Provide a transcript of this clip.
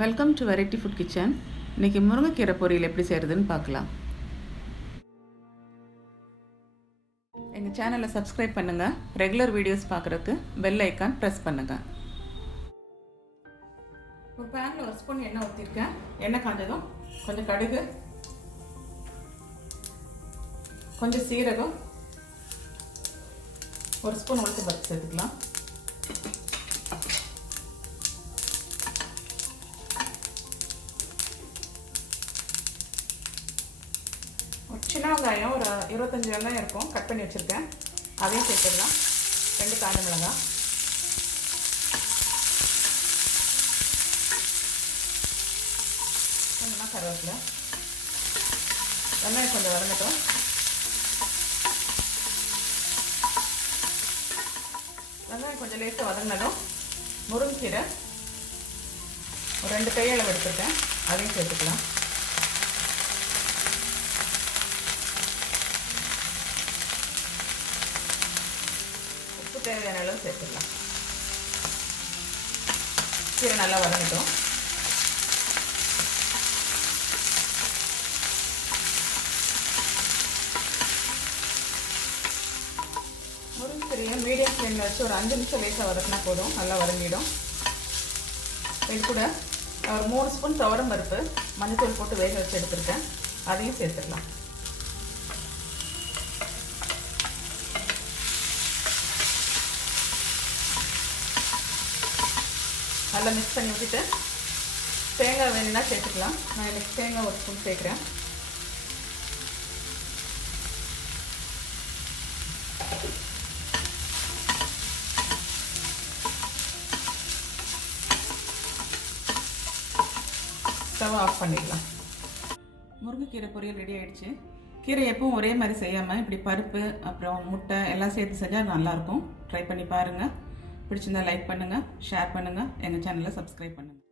Welcome to variety food kitchen. இன்றைக்கி முருங்கைக்கீரை பொரியல் எப்படி செய்கிறதுன்னு பார்க்கலாம். எங்கள் சேனலை சப்ஸ்கிரைப் பண்ணுங்கள். ரெகுலர் வீடியோஸ் பார்க்குறதுக்கு பெல் ஐக்கான் ப்ரெஸ் பண்ணுங்கள். ஒரு பேனில் ஒரு ஸ்பூன் எண்ணெய் ஊற்றிருக்கேன். எண்ணெய் காஞ்சதும் கொஞ்சம் கடுகு, கொஞ்சம் சீரகம், ஒரு ஸ்பூன் உளுந்து பருப்பு சேர்த்துக்கலாம். சின்ன வெங்காயம் ஒரு 25 வெங்காயம் இருக்கும், கட் பண்ணி வச்சுருக்கேன், அதையும் சேர்த்துடலாம். 2 காஞ்ச மிளகாய், கொஞ்சமாக கருவேப்பிலை. வெங்காயம் கொஞ்சம் வதங்கட்டும். வெங்காயம் கொஞ்சம் லேசாக வதங்கினதும் முருங்கைக்கீரை ஒரு 2 கையளவு எடுத்துருக்கேன், அதையும் சேர்த்துக்கலாம். தேவையான அளவு சேர்த்துக்கலாம். கீரை நல்லா வதங்கட்டும். முருங்கைக்கீரையை மீடியம் ஃப்ளேமில் வச்சு ஒரு 5 நிமிஷம் லேசாக வதக்கினா போதும், நல்லா வதங்கிடும். இது கூட ஒரு 3 ஸ்பூன் துவரம் பருப்பு மஞ்சத்தூள் போட்டு வேக வச்சு எடுத்துருக்கேன், அதையும் சேர்த்துக்கலாம். நல்லா மிக்ஸ் பண்ணி விட்டுட்டு தேங்காய் வேணும்னா சேர்த்துக்கலாம். நான் எனக்கு தேங்காய் ஒரு ஸ்பூன் சேர்க்குறேன். ஸ்டவ் ஆஃப் பண்ணிடலாம். முருங்கைக்கீரை பொரியல் ரெடி ஆகிடுச்சு. கீரை எப்பவும் ஒரே மாதிரி செய்யாமல் இப்படி பருப்பு அப்புறம் முட்டை எல்லாம் சேர்த்து செஞ்சால் நல்லாயிருக்கும். ட்ரை பண்ணி பாருங்கள். பிடிச்சிருந்தா லைக் பண்ணுங்கள், ஷேர் பண்ணுங்கள், எங்கள் சேனலை சப்ஸ்கிரைப் பண்ணுங்கள்.